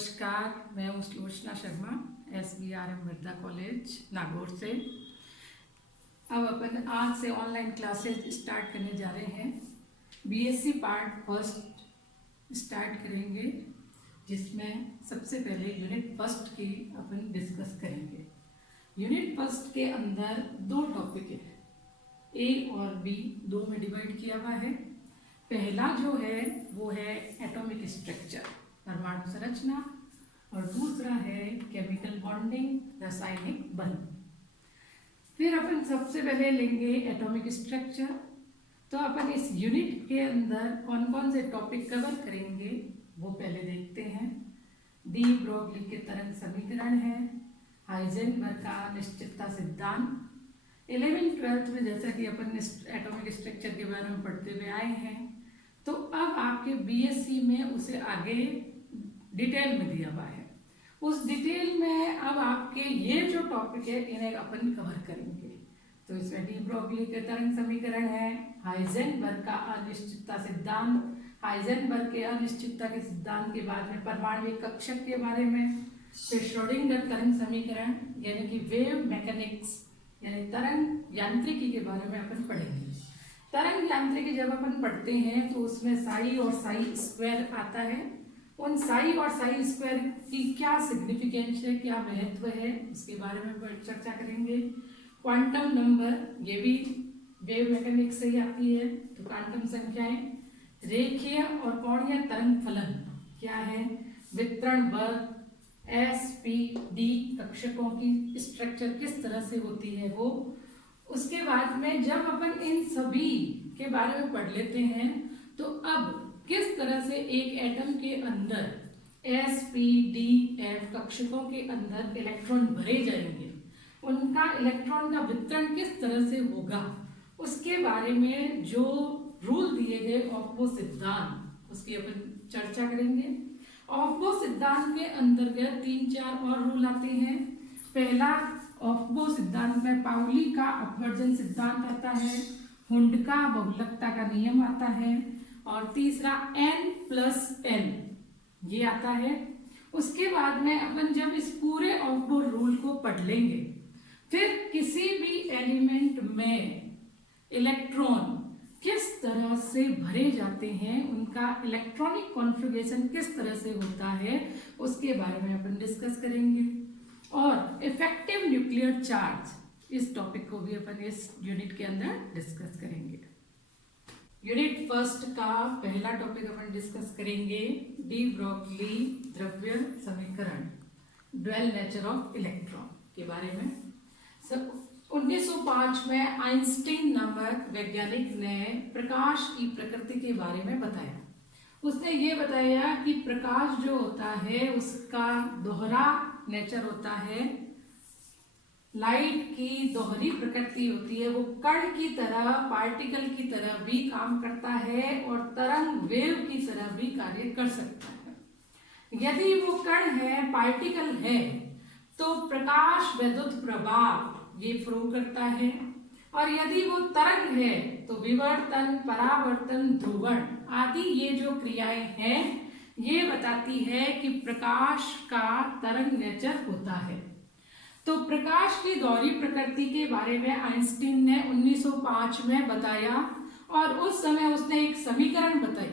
नमस्कार, मैं हूँ सुलोचना शर्मा, SBRM मिर्जा कॉलेज नागौर से। अब अपन आज से ऑनलाइन क्लासेस स्टार्ट करने जा रहे हैं। BSc पार्ट फर्स्ट स्टार्ट करेंगे, जिसमें सबसे पहले यूनिट फर्स्ट की अपन डिस्कस करेंगे। यूनिट फर्स्ट के अंदर दो टॉपिक है, A और B दो में डिवाइड किया हुआ है। पहला जो है वो है एटॉमिक स्ट्रक्चर, परमाणु संरचना, और दूसरा है केमिकल बॉन्डिंग, रासायनिक बंध। फिर अपन सबसे पहले लेंगे एटॉमिक स्ट्रक्चर। तो अपन इस यूनिट के अंदर कौन कौन से टॉपिक कवर करेंगे वो पहले देखते हैं। डी ब्रोगली के तरंग समीकरण है, हाइजेनबर्ग का अनिश्चितता सिद्धांत। 11th-12th में जैसा कि अपन एटॉमिक स्ट्रक्चर के बारे में पढ़ते हुए आए हैं, तो अब आपके BSc में उसे आगे डिटेल में दिया हुआ है। उस डिटेल में अब आपके ये जो टॉपिक है इन्हें अपन कवर करेंगे। तो इसमें डी ब्रोगली के तरंग समीकरण है, हाइजेनबर्ग का अनिश्चितता सिद्धांत, हाइजेनबर्ग के अनिश्चितता के सिद्धांत के बाद में परमाणविक कक्षक के बारे में, फिर श्रोडिंगर तरंग समीकरण यानी कि वेव मैकेनिक्स यानी तरंग यांत्रिकी के बारे में अपन पढ़ेंगे। तरंग यांत्रिकी जब अपन पढ़ते हैं तो उसमें साई और साई स्क्वायर आता है। उन साई और साई स्क्वायर की क्या सिग्निफिकेंस है, क्या महत्व है, उसके बारे में चर्चा करेंगे। क्वांटम नंबर, ये भी वेव मैकेनिक्स से ही आती है। तो क्वांटम संख्याएं, रेखीय और कोणीय तरंग फलन क्या है, वितरण बल, SPD कक्षकों की स्ट्रक्चर किस तरह से होती है वो। उसके बाद में जब अपन इन सभी के बारे में पढ़ लेते हैं तो अब किस तरह से एक एटम के अंदर SPDF कक्षकों के अंदर इलेक्ट्रॉन भरे जाएंगे, उनका इलेक्ट्रॉन का वितरण किस तरह से होगा, उसके बारे में जो रूल दिए गए ऑफ्बो सिद्धांत उसकी अपन चर्चा करेंगे। ऑफ्बो सिद्धांत के अंतर्गत 3-4 और रूल आते हैं। पहला ऑफ्बो सिद्धांत में पाउली का अपवर्जन सिद्धांत आता है, हुंड का बहुलकता का नियम आता है, और तीसरा N+N ये आता है। उसके बाद में अपन जब इस पूरे ऑफ्बो रूल को पढ़ लेंगे, फिर किसी भी एलिमेंट में इलेक्ट्रॉन किस तरह से भरे जाते हैं, उनका इलेक्ट्रॉनिक कॉन्फ़िगरेशन किस तरह से होता है, उसके बारे में अपन डिस्कस करेंगे। और इफेक्टिव न्यूक्लियर चार्ज, इस टॉपिक को भी अपन इस यूनिट के अंदर डिस्कस करेंगे। यूनिट फर्स्ट का पहला टॉपिक अपन डिस्कस करेंगे डी ब्रोगली द्रव्य समीकरण, ड्वेल नेचर ऑफ इलेक्ट्रॉन के बारे में। 1905 में आइंस्टीन नामक वैज्ञानिक ने प्रकाश की प्रकृति के बारे में बताया। उसने ये बताया कि प्रकाश जो होता है उसका दोहरा नेचर होता है, लाइट की दोहरी प्रकृति होती है, वो कण की तरह, पार्टिकल की तरह भी काम करता है और तरंग वेव की तरह भी कार्य कर सकता है। यदि वो कण है, पार्टिकल है, तो प्रकाश विद्युत प्रभाव ये फ्लो करता है, और यदि वो तरंग है तो विवर्तन, परावर्तन, ध्रुवण आदि ये जो क्रियाएं हैं ये बताती है कि प्रकाश का तरंग नेचर होता है। तो प्रकाश की दोहरी प्रकृति के बारे में आइंस्टीन ने 1905 में बताया, और उस समय उसने एक समीकरण बताई।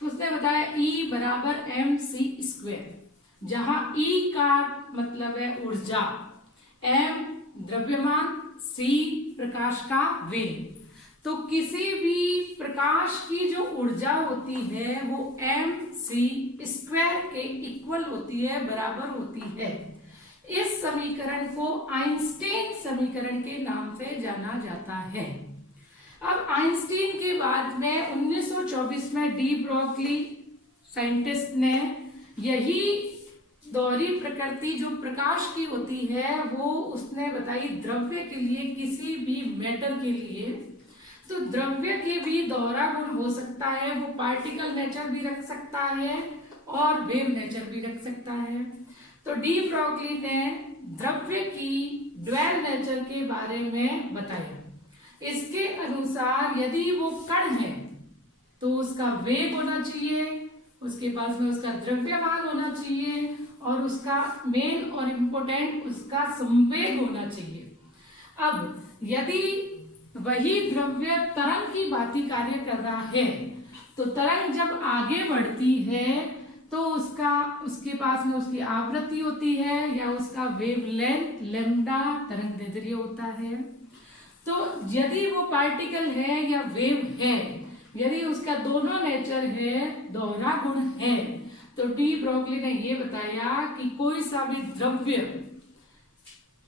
उसने बताया E बराबर mc², जहां E का मतलब है ऊर्जा, m द्रव्यमान, c प्रकाश का वेग। तो किसी भी प्रकाश की जो ऊर्जा होती है वो mc² के इक्वल होती है, बराबर होती है। इस समीकरण को आइंस्टीन समीकरण के नाम से जाना जाता है। अब आइंस्टीन के बाद में 1924 में डी ब्रोगली साइंटिस्ट ने यही दोहरी प्रकृति जो प्रकाश की होती है वो उसने बताई द्रव्य के लिए, किसी भी मैटर के लिए। तो द्रव्य के भी दोहरा गुण हो सकता है, वो पार्टिकल नेचर भी रख सकता है और वेव नेचर भी रख सकता है। तो डी ब्रोगली ने द्रव्य की ड्वेल नेचर के बारे में बताया। इसके अनुसार यदि वो कण है तो उसका वेग होना चाहिए, उसके पास में उसका द्रव्यमान होना चाहिए, और उसका मेन और इम्पोर्टेंट उसका संवेग होना चाहिए। अब यदि वही द्रव्य तरंग की भांति कार्य कर रहा है तो तरंग जब आगे बढ़ती है तो उसके पास में उसकी आवृत्ति होती है या उसका वेवलेंथ लैम्डा तरंगदैर्ध्य होता है। तो यदि वो पार्टिकल है या वेव है, यदि उसका दोनों नेचर है, दोहरा गुण है, तो डी ब्रोगली ने ये बताया कि कोई सा भी द्रव्य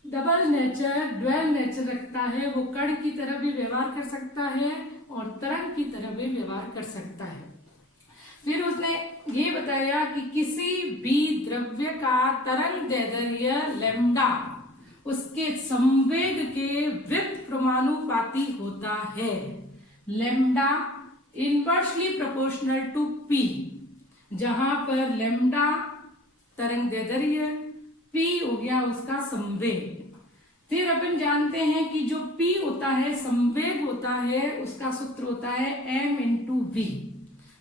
डबल नेचर ड्वेल नेचर रखता है, वो कण की तरह भी व्यवहार कर सकता है और तरंग की तरह भी व्यवहार कर सकता है। फिर उसने ये बताया कि किसी भी द्रव्य का तरंगदैर्ध्य लैम्डा उसके संवेग के व्युत्क्रमानुपाती होता है। Lambda inversely proportional to P, जहां पर लैम्डा तरंगदैर्ध्य, पी हो गया उसका संवेग। फिर अपन जानते हैं कि जो पी होता है संवेग होता है, उसका सूत्र होता है m इंटू वी।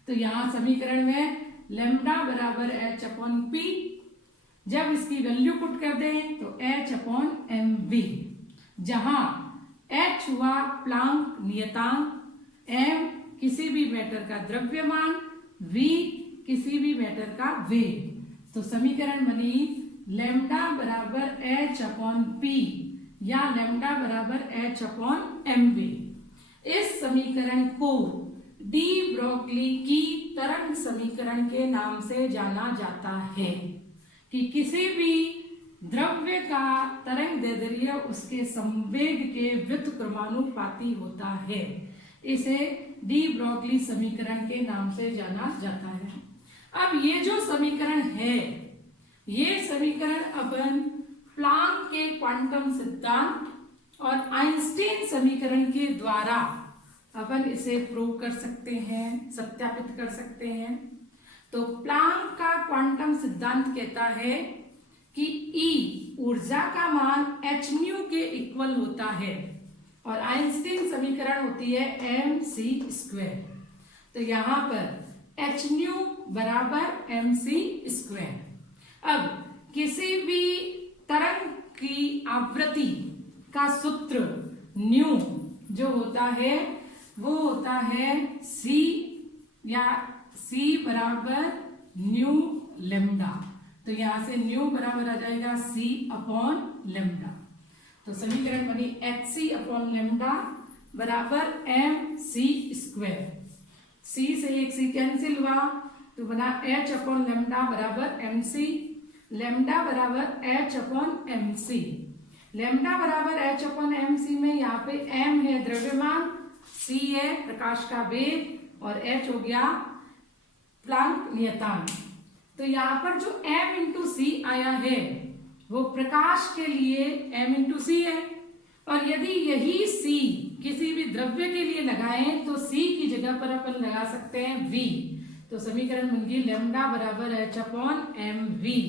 तो यहां समीकरण में लैम्डा बराबर h अपॉन पी, जब इसकी वैल्यू पुट कर दें तो h अपॉन एम वी, जहां h हुआ प्लांक नियतांक, m किसी भी मैटर का द्रव्यमान, v किसी भी मैटर का वेग। तो समीकरण बनी लैम्डा बराबर h अपॉन पी या लैम्डा बराबर h अपॉन एम वी। इस समीकरण को डी ब्रोगली की तरंग समीकरण के नाम से जाना जाता है कि किसी भी द्रव्य का तरंगदैर्ध्य उसके संवेग के व्युत्क्रमानुपाती होता है। इसे डी ब्रोगली समीकरण के नाम से जाना जाता है। अब ये जो समीकरण है, ये समीकरण अपन प्लांक के क्वांटम सिद्धांत और आइंस्टीन समीकरण के द्वारा अपन इसे प्रूव कर सकते हैं, सत्यापित कर सकते हैं। तो प्लांक का क्वांटम सिद्धांत कहता है कि E ऊर्जा का मान h न्यू के इक्वल होता है और आइंस्टीन समीकरण होती है mc²। तो यहां पर h न्यू बराबर mc²। अब किसी भी तरंग की आवृत्ति का सूत्र न्यू जो होता है वो होता है c या c बराबर न्यू लैम्डा। तो यहां से न्यू बराबर आ जाएगा c अपॉन लैम्डा। तो समीकरण बनी hc अपॉन लैम्डा बराबर mc²। c से एक c कैंसिल हुआ तो बना h अपॉन लैम्डा बराबर mc, लैम्डा बराबर h अपॉन mc। लैम्डा बराबर h अपॉन mc में यहाँ पे m है द्रव्यमान, c है प्रकाश का वेग और h हो गया प्लांक नियतांक। तो यहाँ पर जो m इंटू सी आया है वो प्रकाश के लिए m इंटू सी है, और यदि यही c किसी भी द्रव्य के लिए लगाएं तो c की जगह पर अपन लगा सकते हैं v। तो समीकरण बन गई लैम्डा बराबर h अपॉन एम वी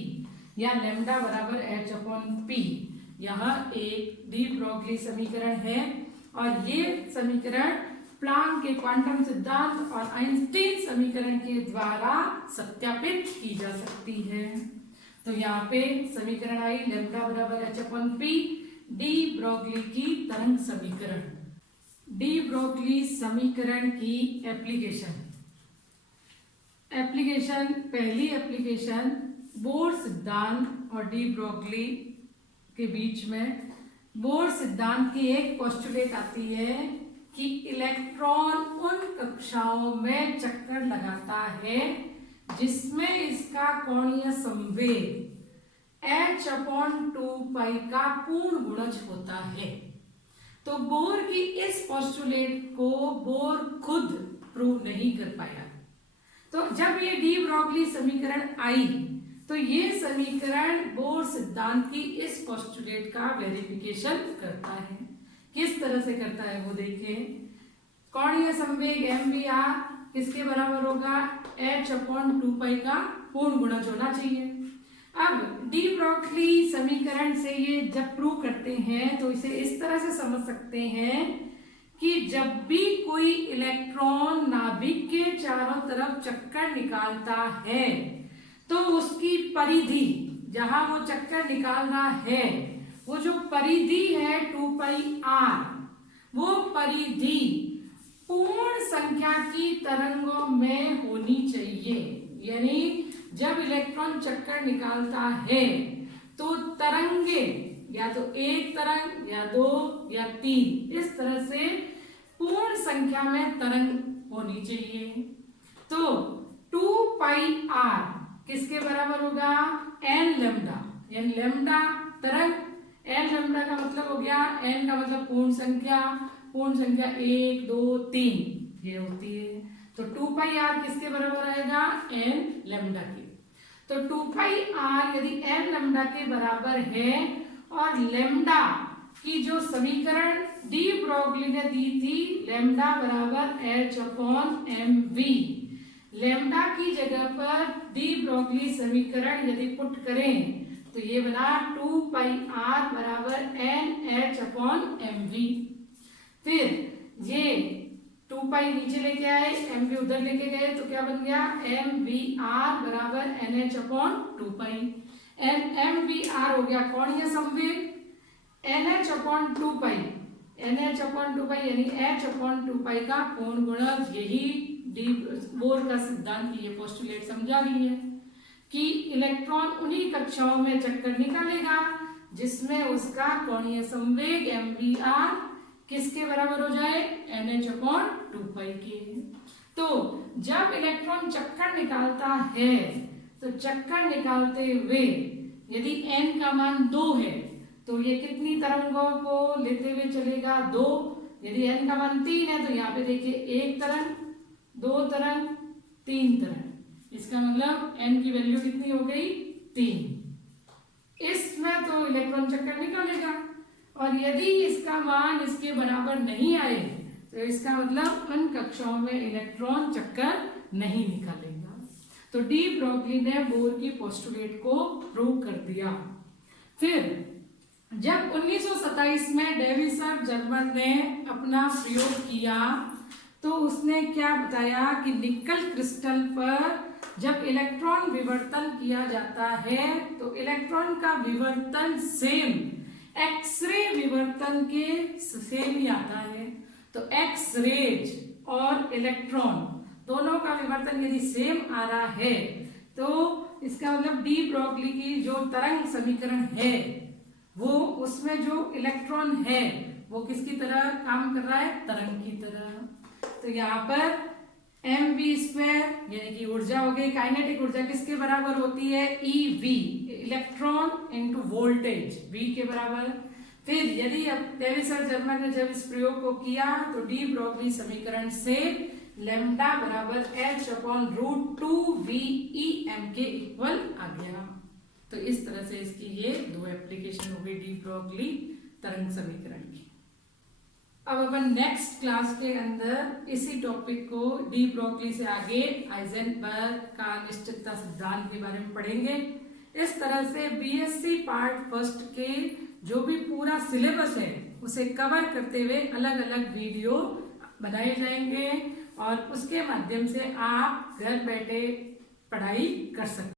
या लैम्डा बराबर h अपॉन पी। यह एक डी ब्रोगली समीकरण है और ये समीकरण प्लांक के क्वांटम सिद्धांत और आइंस्टीन समीकरण के द्वारा सत्यापित की जा सकती है। तो यहाँ पे समीकरण आई लैम्डा बराबर h upon P, de Broglie की तरंग समीकरण। डी ब्रोगली समीकरण की एप्लीकेशन पहली एप्लीकेशन बोर सिद्धांत और डी ब्रोगली के बीच में। बोर सिद्धांत की एक पोस्टुलेट आती है कि इलेक्ट्रॉन उन कक्षाओं में चक्कर लगाता है जिसमें इसका कोणीय संवेग h अपॉन 2 का पूर्ण गुणज होता है। तो बोर की इस पोस्टुलेट को बोर खुद प्रूव नहीं कर पाया। तो जब ये डी ब्रोगली समीकरण आई तो ये समीकरण बोर सिद्धांत की इस पोस्टुलेट का वेरिफिकेशन करता है। किस तरह से करता है वो देखिए। कोणीय संवेग mvr किसके बराबर होगा, h अपॉन 2 का पूर्ण गुणज होना चाहिए। अब डी ब्रोगली समीकरण से ये जब प्रूव करते हैं तो इसे इस तरह से समझ सकते हैं कि जब भी कोई इलेक्ट्रॉन नाभिक के चारों तरफ चक्कर निकालता है तो उसकी परिधि जहां वो चक्कर निकाल रहा है, वो जो परिधि है 2πr, वो परिधि पूर्ण संख्या की तरंगों में होनी चाहिए। यानी जब इलेक्ट्रॉन चक्कर निकालता है तो तरंगे या तो एक तरंग या दो या तीन, इस तरह से पूर्ण संख्या में तरंग होनी चाहिए। तो 2πr किसके बराबर होगा? n lambda. यानी लैम्डा तरंग, n लैम्डा का मतलब हो गया, n का मतलब पूर्ण संख्या 1 2 3 ये होती है। तो 2πr किसके बराबर आएगा? n लैम्डा के। तो 2πr यदि n लैम्डा के बराबर है और लैम्डा की जो समीकरण डी ब्रोगली ने दी थी, लैम्डा बराबर h/mv, लैम्डा की जगह पर डी ब्रोगली समीकरण यदि पुट करें तो ये बना 2πr बराबर NH/mv। फिर ये 2π नीचे लेके आए, mv उधर लेके गए तो क्या बन गया? mvr बराबर NH/2π। mvr हो गया कोणीय संवेग, NH/2π, NH/2π यानी h/2π का कोण गुणज। यही डी बोर का सिद्धांत की ये पोस्टुलेट समझा रही है कि इलेक्ट्रॉन उन्हीं कक्षाओं में चक्कर निकालेगा जिसमें उसका कोणीय संवेग mvr किसके बराबर हो जाए? NH/2π के। तो जब इलेक्ट्रॉन चक्कर निकालता है तो चक्कर निकालते हुए यदि n का मान 2 है तो ये कितनी तरंगों को लेते हुए चलेगा? 2। यदि n का मान 3 है तो यहाँ पे देखिए 1 तरंग, 2 तरंग, 3 तरंग। इसका मतलब n की वैल्यू कितनी हो गई? 3। इसमें तो इलेक्ट्रॉन चक्कर निकालेगा और यदि इसका मान इसके बराबर नहीं आए तो इसका मतलब उन कक्षाओं में इलेक्ट्रॉन चक्कर नहीं निकालेगा। तो डी ब्रोगली ने बोर की पोस्टुलेट को प्रूव कर दिया। फिर जब 1927 में डेविसन जर्मन ने अपना प्रयोग किया तो उसने क्या बताया कि निकल क्रिस्टल पर जब इलेक्ट्रॉन विवर्तन किया जाता है तो इलेक्ट्रॉन का विवर्तन सेम एक्सरे विवर्तन के सेम ही आता है। तो एक्स रेज और इलेक्ट्रॉन दोनों का विवर्तन यदि सेम आ रहा है तो इसका मतलब डी ब्रोगली की जो तरंग समीकरण है वो उसमें जो इलेक्ट्रॉन है वो किसकी तरह काम कर रहा है? तरंग की तरह। तो यहाँ पर mv² यानी कि ऊर्जा हो गई, काइनेटिक ऊर्जा किसके बराबर होती है? ev, electron into voltage v के बराबर। फिर यदि अब डेविसन जर्मन ने जब इस प्रयोग को किया तो डी ब्रोगली समीकरण से लैम्डा बराबर h/√2vem के इक्वल आ गया। तो इस तरह से इसकी ये 2 एप्लीकेशन हो गई डी ब्रोगली तरंग समीकरण की। अब अपन नेक्स्ट क्लास के अंदर इसी टॉपिक को डी ब्रोगली से आगे हाइजेनबर्ग का निश्चितता सिद्धांत के बारे में पढ़ेंगे। इस तरह से बीएससी पार्ट फर्स्ट के जो भी पूरा सिलेबस है उसे कवर करते हुए अलग अलग वीडियो बनाए जाएंगे और उसके माध्यम से आप घर बैठे पढ़ाई कर सकते हैं।